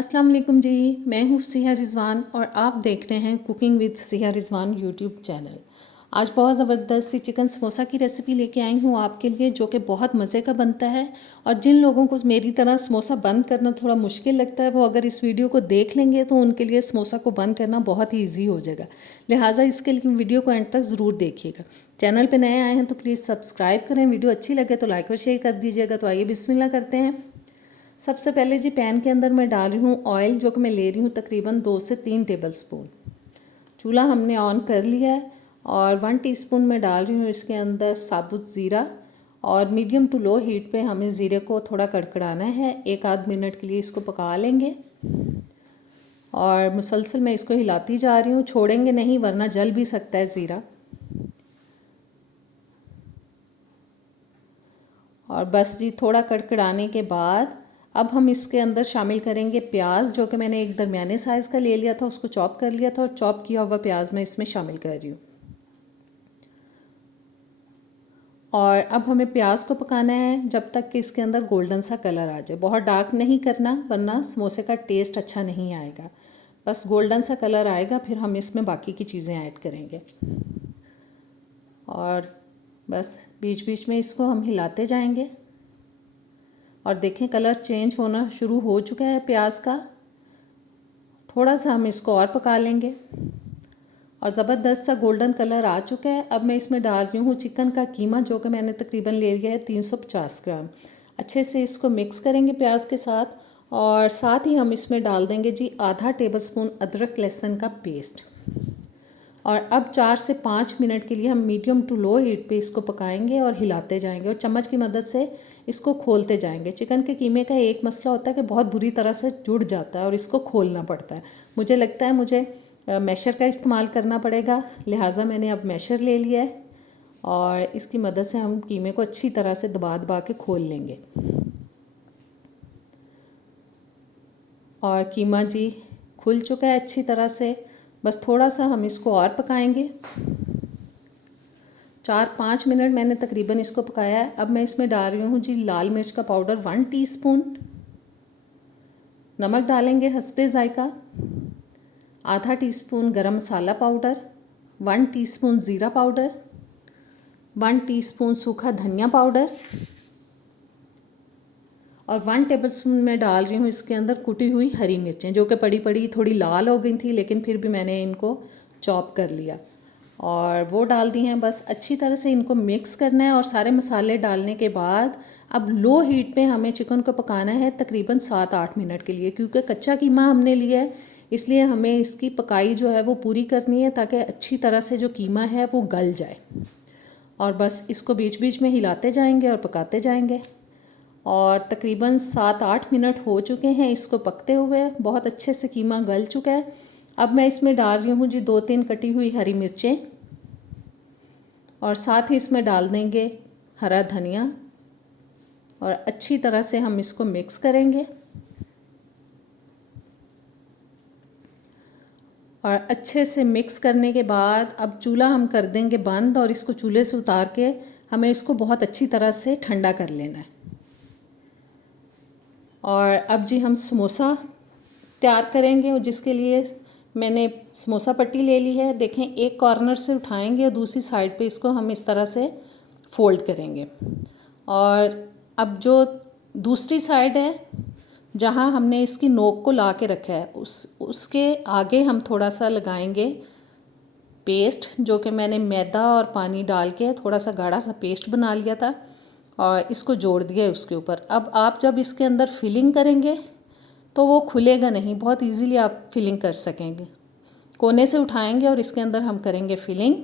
अस्सलाम वालेकुम जी। मैं हूँ फसीहा रिजवान और आप देख रहे हैं cooking with Fasiha Rizwan YouTube channel. आज बहुत ज़बरदस्त सी चिकन समोसा की रेसिपी लेके आई हूँ आपके लिए, जो कि बहुत मज़े का बनता है। और जिन लोगों को मेरी तरह समोसा बंद करना थोड़ा मुश्किल लगता है, वो अगर इस वीडियो को देख लेंगे तो उनके लिए समोसा को बंद करना बहुत ही ईजी हो जाएगा। लिहाजा इसके लिए वीडियो को एंड तक ज़रूर देखिएगा। चैनल पर नए आए हैं तो प्लीज़ सब्सक्राइब करें, वीडियो अच्छी लगे तो लाइक और शेयर कर दीजिएगा। तो आइए बिस्मिल्लाह करते हैं। सबसे पहले जी पैन के अंदर मैं डाल रही हूँ ऑयल, जो कि मैं ले रही हूँ तकरीबन 2 से 3 टेबलस्पून। चूल्हा हमने ऑन कर लिया है और 1 टीस्पून मैं डाल रही हूँ इसके अंदर साबुत ज़ीरा। और मीडियम टू लो हीट पे हमें ज़ीरे को थोड़ा कड़कड़ाना है। 1 आध मिनट के लिए इसको पका लेंगे और मुसलसल मैं इसको हिलाती जा रही हूँ, छोड़ेंगे नहीं वरना जल भी सकता है ज़ीरा। और बस जी थोड़ा कड़कड़ाने के बाद अब हम इसके अंदर शामिल करेंगे प्याज, जो कि मैंने एक दरमियाने साइज़ का ले लिया था, उसको चॉप कर लिया था और चॉप किया हुआ प्याज मैं इसमें शामिल कर रही हूँ। और अब हमें प्याज को पकाना है जब तक कि इसके अंदर गोल्डन सा कलर आ जाए। बहुत डार्क नहीं करना वरना समोसे का टेस्ट अच्छा नहीं आएगा। बस गोल्डन सा कलर आएगा फिर हम इसमें बाकी की चीज़ें ऐड करेंगे। और बस बीच बीच में इसको हम हिलाते जाएंगे। और देखें कलर चेंज होना शुरू हो चुका है प्याज का। थोड़ा सा हम इसको और पका लेंगे और ज़बरदस्त सा गोल्डन कलर आ चुका है। अब मैं इसमें डाल रही हूँ चिकन का कीमा, जो कि मैंने तकरीबन ले लिया है 350 ग्राम। अच्छे से इसको मिक्स करेंगे प्याज के साथ। और साथ ही हम इसमें डाल देंगे जी आधा टेबलस्पून अदरक लहसुन का पेस्ट। और अब 4 से 5 मिनट के लिए हम मीडियम टू लो हीट पे इसको पकाएंगे और हिलाते जाएंगे और चम्मच की मदद से इसको खोलते जाएंगे। चिकन के कीमे का एक मसला होता है कि बहुत बुरी तरह से जुड़ जाता है और इसको खोलना पड़ता है। मुझे लगता है मुझे मैशर का इस्तेमाल करना पड़ेगा, लिहाजा मैंने अब मैशर ले लिया है और इसकी मदद से हम कीमे को अच्छी तरह से दबा दबा के खोल लेंगे। और कीमा जी खुल चुका है अच्छी तरह से। बस थोड़ा सा हम इसको और पकाएंगे। 4-5 मिनट मैंने तकरीबन इसको पकाया है। अब मैं इसमें डाल रही हूँ जी लाल मिर्च का पाउडर 1 टीस्पून। नमक डालेंगे हस्बे ज़ायका। आधा टीस्पून गरम मसाला पाउडर, 1 टीस्पून ज़ीरा पाउडर, 1 टीस्पून सूखा धनिया पाउडर और 1 टेबलस्पून मैं डाल रही हूँ इसके अंदर कुटी हुई हरी मिर्चें, जो कि पड़ी पड़ी थोड़ी लाल हो गई थी, लेकिन फिर भी मैंने इनको चॉप कर लिया और वो डाल दी हैं। बस अच्छी तरह से इनको मिक्स करना है और सारे मसाले डालने के बाद अब लो हीट पे हमें चिकन को पकाना है तकरीबन 7-8 मिनट के लिए। क्योंकि कच्चा कीमा हमने लिया है, इसलिए हमें इसकी पकाई जो है वो पूरी करनी है ताकि अच्छी तरह से जो कीमा है वो गल जाए। और बस इसको बीच बीच में हिलाते जाएंगे और पकाते जाएंगे। और तकरीबन 7-8 मिनट हो चुके हैं इसको पकते हुए। बहुत अच्छे से कीमा गल चुका है। अब मैं इसमें डाल रही हूँ जी 2-3 कटी हुई हरी मिर्चें और साथ ही इसमें डाल देंगे हरा धनिया और अच्छी तरह से हम इसको मिक्स करेंगे। और अच्छे से मिक्स करने के बाद अब चूल्हा हम कर देंगे बंद और इसको चूल्हे से उतार के हमें इसको बहुत अच्छी तरह से ठंडा कर लेना है। और अब जी हम समोसा तैयार करेंगे और जिसके लिए मैंने समोसा पट्टी ले ली है। देखें एक कॉर्नर से उठाएंगे और दूसरी साइड पे इसको हम इस तरह से फोल्ड करेंगे। और अब जो दूसरी साइड है जहाँ हमने इसकी नोक को ला के रखा है उसके आगे हम थोड़ा सा लगाएंगे पेस्ट, जो कि मैंने मैदा और पानी डाल के थोड़ा सा गाढ़ा सा पेस्ट बना लिया था और इसको जोड़ दिया है उसके ऊपर। अब आप जब इसके अंदर फिलिंग करेंगे तो वो खुलेगा नहीं, बहुत इजीली आप फिलिंग कर सकेंगे। कोने से उठाएंगे और इसके अंदर हम करेंगे फिलिंग।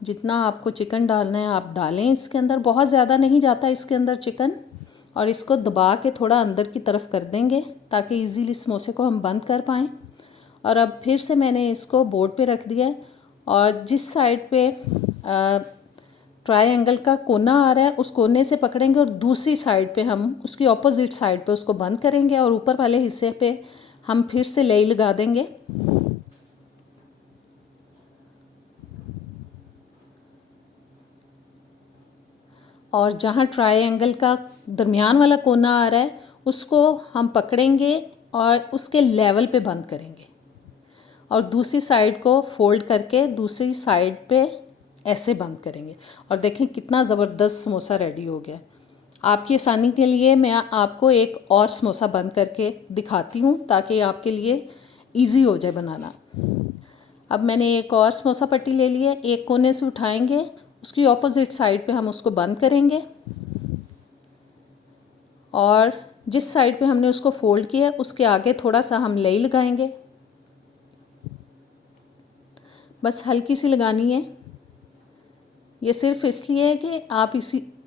जितना आपको चिकन डालना है आप डालें इसके अंदर, बहुत ज़्यादा नहीं जाता इसके अंदर चिकन। और इसको दबा के थोड़ा अंदर की तरफ कर देंगे ताकि इजीली समोसे को हम बंद कर पाएँ। और अब फिर से मैंने इसको बोर्ड पे रख दिया है और जिस साइड पे ट्रायंगल का कोना आ रहा है उस कोने से पकड़ेंगे और दूसरी साइड पे हम उसकी ऑपोजिट साइड पे उसको बंद करेंगे और ऊपर वाले हिस्से पे हम फिर से लेई लगा देंगे। और जहाँ ट्रायंगल का दरमियान वाला कोना आ रहा है उसको हम पकड़ेंगे और उसके लेवल पे बंद करेंगे और दूसरी साइड को फोल्ड करके दूसरी साइड पे ऐसे बंद करेंगे। और देखें कितना ज़बरदस्त समोसा रेडी हो गया। आपकी आसानी के लिए मैं आपको एक और समोसा बंद करके दिखाती हूँ ताकि आपके लिए इजी हो जाए बनाना। अब मैंने एक और समोसा पट्टी ले ली है, एक कोने से उठाएंगे, उसकी ऑपोजिट साइड पे हम उसको बंद करेंगे और जिस साइड पे हमने उसको फोल्ड किया उसके आगे थोड़ा सा हम लेई लगाएंगे। बस हल्की सी लगानी है। ये सिर्फ इसलिए है कि आप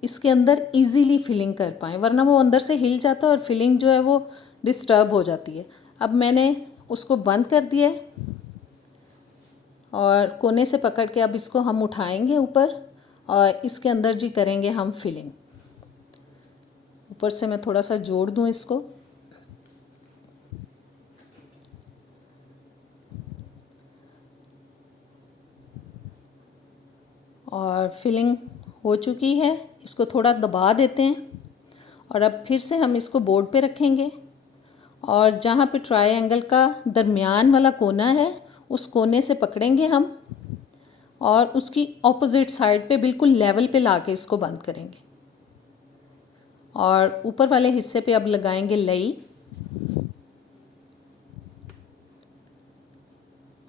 इसके अंदर इजीली फिलिंग कर पाएँ, वरना वो अंदर से हिल जाता है और फिलिंग जो है वो डिस्टर्ब हो जाती है। अब मैंने उसको बंद कर दिया है और कोने से पकड़ के अब इसको हम उठाएंगे ऊपर और इसके अंदर जी करेंगे हम फिलिंग। ऊपर से मैं थोड़ा सा जोड़ दूँ इसको। और फिलिंग हो चुकी है, इसको थोड़ा दबा देते हैं और अब फिर से हम इसको बोर्ड पे रखेंगे और जहाँ पे ट्रायंगल का दरमियान वाला कोना है उस कोने से पकड़ेंगे हम और उसकी ऑपोजिट साइड पे बिल्कुल लेवल पे लाके इसको बंद करेंगे और ऊपर वाले हिस्से पे अब लगाएंगे लई।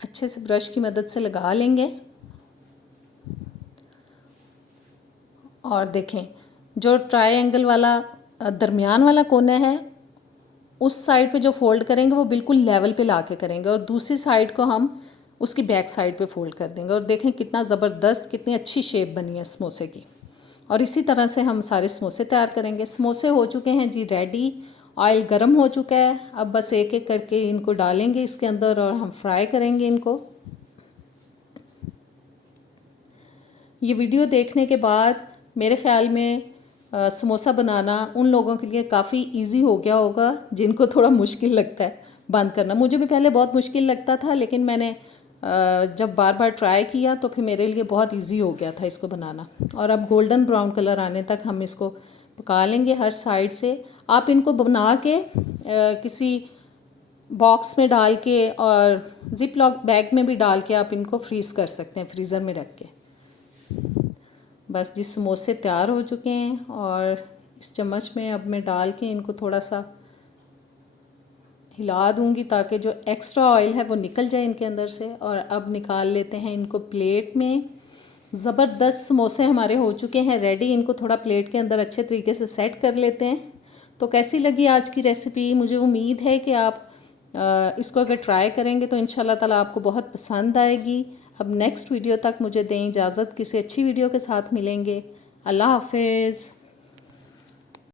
अच्छे से ब्रश की मदद से लगा लेंगे और देखें जो ट्रायंगल वाला दरमियान वाला कोना है उस साइड पे जो फोल्ड करेंगे वो बिल्कुल लेवल पे लाके करेंगे और दूसरी साइड को हम उसकी बैक साइड पे फोल्ड कर देंगे और देखें कितना ज़बरदस्त, कितनी अच्छी शेप बनी है समोसे की। और इसी तरह से हम सारे समोसे तैयार करेंगे। समोसे हो चुके हैं जी रेडी, ऑयल गर्म हो चुका है। अब बस एक एक करके इनको डालेंगे इसके अंदर और हम फ्राई करेंगे इनको। ये वीडियो देखने के बाद मेरे ख़्याल में समोसा बनाना उन लोगों के लिए काफ़ी इजी हो गया होगा जिनको थोड़ा मुश्किल लगता है बंद करना। मुझे भी पहले बहुत मुश्किल लगता था, लेकिन मैंने जब बार बार ट्राई किया तो फिर मेरे लिए बहुत इजी हो गया था इसको बनाना। और अब गोल्डन ब्राउन कलर आने तक हम इसको पका लेंगे हर साइड से। आप इनको बना के किसी बॉक्स में डाल के और ज़िप लॉक बैग में भी डाल के आप इनको फ्रीज़ कर सकते हैं, फ्रीज़र में रख के। बस जी समोसे तैयार हो चुके हैं और इस चम्मच में अब मैं डाल के इनको थोड़ा सा हिला दूंगी ताकि जो एक्स्ट्रा ऑयल है वो निकल जाए इनके अंदर से। और अब निकाल लेते हैं इनको प्लेट में। ज़बरदस्त समोसे हमारे हो चुके हैं रेडी। इनको थोड़ा प्लेट के अंदर अच्छे तरीके से सेट कर लेते हैं। तो कैसी लगी आज की रेसिपी? मुझे उम्मीद है कि आप इसको अगर ट्राई करेंगे तो इंशाल्लाह ताला आपको बहुत पसंद आएगी। अब नेक्स्ट वीडियो तक मुझे दें इजाज़त, किसी अच्छी वीडियो के साथ मिलेंगे। अल्लाह हाफिज़।